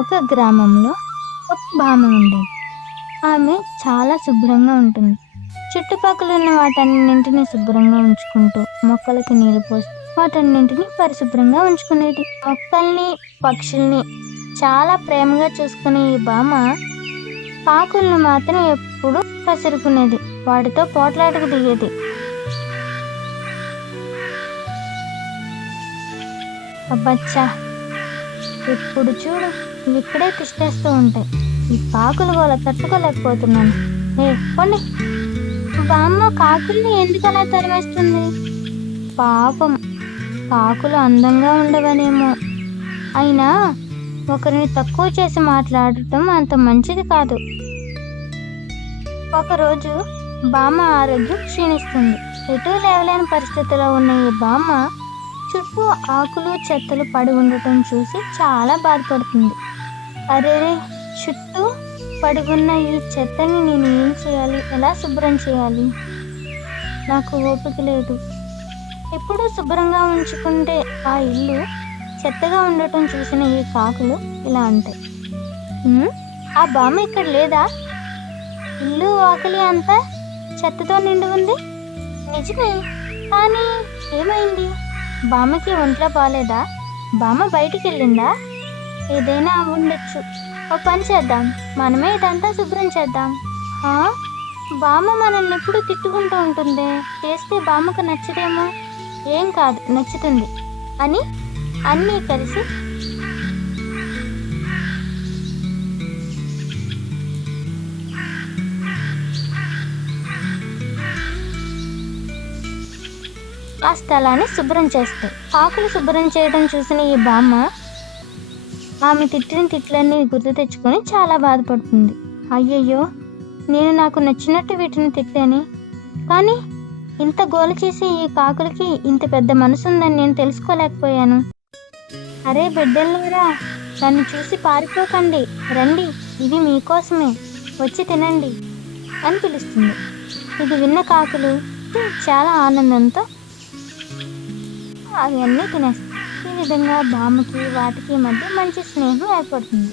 ఒక గ్రామంలో ఒక భామ ఉండేది. ఆమె చాలా శుభ్రంగా ఉంటుంది. చుట్టుపక్కల ఉన్న వాటన్నింటినీ శుభ్రంగా ఉంచుకుంటూ, మొక్కలకి నీళ్లు పోస్తూ వాటన్నింటినీ పరిశుభ్రంగా ఉంచుకునేది. మొక్కల్ని, పక్షుల్ని చాలా ప్రేమగా చూసుకునే ఈ భామ కాకుల్ని మాత్రం ఎప్పుడూ కసురుకునేది. వాటితో పోట్లాటకు దిగేది. అబ్బచ్చా! ఎప్పుడు చూడు ఇవి ఇక్కడే తిష్టేస్తూ ఉంటాయి. ఈ కాకుల గోల తట్టుకోలేకపోతున్నాను. ఏ పొండి! బామ్మ కాకుల్ని ఎందుకు అలా తరిమేస్తుంది? పాపం కాకులు అందంగా ఉండవనేమో. అయినా ఒకరిని తక్కువ చేసి మాట్లాడటం అంత మంచిది కాదు. ఒకరోజు బామ్మ ఆరోగ్యం క్షీణిస్తుంది. ఎటూ లేవలేని పరిస్థితిలో ఉన్న ఈ బామ్మ చుట్టూ ఆకులు చెత్తలు పడి ఉండటం చూసి చాలా బాధపడుతుంది. అరేరే, చుట్టూ పడి ఉన్న ఈ చెత్తని నేను ఏం చేయాలి? ఎలా శుభ్రం చేయాలి? నాకు ఓపిక లేదు. ఎప్పుడూ శుభ్రంగా ఉంచుకుంటే ఆ ఇల్లు చెత్తగా ఉండటం చూసిన ఈ కాకులు ఇలా అంటాయి. ఆ బామ్మ ఇక్కడ లేదా? ఇల్లు వాకిలి అంతా చెత్తతో నిండి ఉంది. నిజమే, కానీ ఏమైంది? బామ్మకి ఒంట్లో బాలేదా? బామ్మ బయటికి వెళ్ళిందా? ఏదైనా ఉండొచ్చు. ఒక పని చేద్దాం, మనమే ఇదంతా శుభ్రం చేద్దాం. బామ్మ మనల్ని ఎప్పుడు తిట్టుకుంటూ ఉంటుంది. చేస్తే బామ్మకు నచ్చదేమో. ఏం కాదు, నచ్చుతుంది అని అన్నీ కలిసి ఆ స్థలాన్ని శుభ్రం చేస్తాయి. ఆకులు శుభ్రం చేయడం చూసిన ఈ బామ్మ ఆమె తిట్టిన తిట్లన్నీ గుర్తు తెచ్చుకొని చాలా బాధపడుతుంది. అయ్యయ్యో, నేను నాకు నచ్చినట్టు వీటిని తిట్టాను, కానీ ఇంత గోల చేసి ఈ కాకులకి ఇంత పెద్ద మనసు ఉందని నేను తెలుసుకోలేకపోయాను. అరే బిడ్డల్లారా, నన్ను చూసి పారిపోకండి, రండి, ఇవి మీకోసమే, వచ్చి తినండి అని పిలుస్తుంది. ఇది విన్న కాకులు చాలా ఆనందంతో అవన్నీ తినేస్తాయి. ఈ విధంగా బామ్మకి వాటికి మధ్య మంచి స్నేహం ఏర్పడుతుంది.